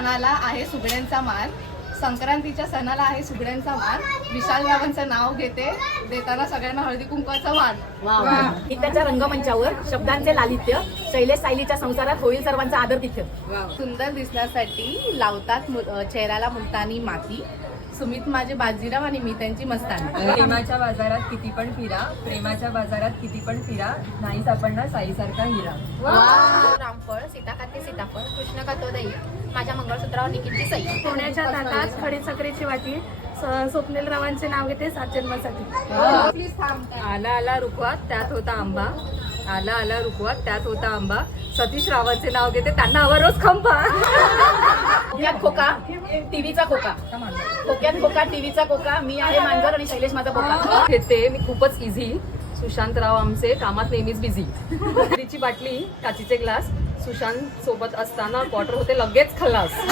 सणाला आहे सुगड्यांचा मान, संक्रांतीच्या सणाला आहे सुगड्यांचा मान, विशाल रावांचं नाव घेते देताना सगळ्यांना हळदी कुंकवाचा मान. गीताच्या रंगमंचावर शब्दांचे लालित्य, शैलेश सायलीच्या संसारात होईल सर्वांचा आदर तिथ्य. सुंदर दिसण्यासाठी लावतात चेहऱ्याला मुलतानी माती, सुमित माझे बाजीराव आणि मी त्यांची मस्तानी. प्रेमाच्या बाजारात किती पण फिरा, प्रेमाच्या बाजारात किती पण फिरा, नाही सापडणार साईसारखा हिरा. रामफळ, सीता खाते सीताफळ, कृष्ण खातो दही, माझ्या मंगळसूत्रावर निकीची सई. पुण्याच्या ताटात खडी साखरेची वाटी, स्वप्नील रावांचे नाव घेते 7 जन्मासाठी. आला आला रुखवात त्यात होता आंबा, आला आला रुखवात त्यात होता आंबा, सतीश रावांचे नाव घेते त्यांना हवा रोज खंबा. खोक्यात खोका, टीव्हीचा खोका, खोक्यात खोका, टीव्हीचा खोका, मी आहे मांजर आणि शैलेश माझा खोका. घेते मी खूपच इझी, सुशांतराव आमचे कामात नेहमीच बिझी. ची बाटली, काचीचे ग्लास, सुशांत सोबत असताना क्वार्टर होते लगेच खलास.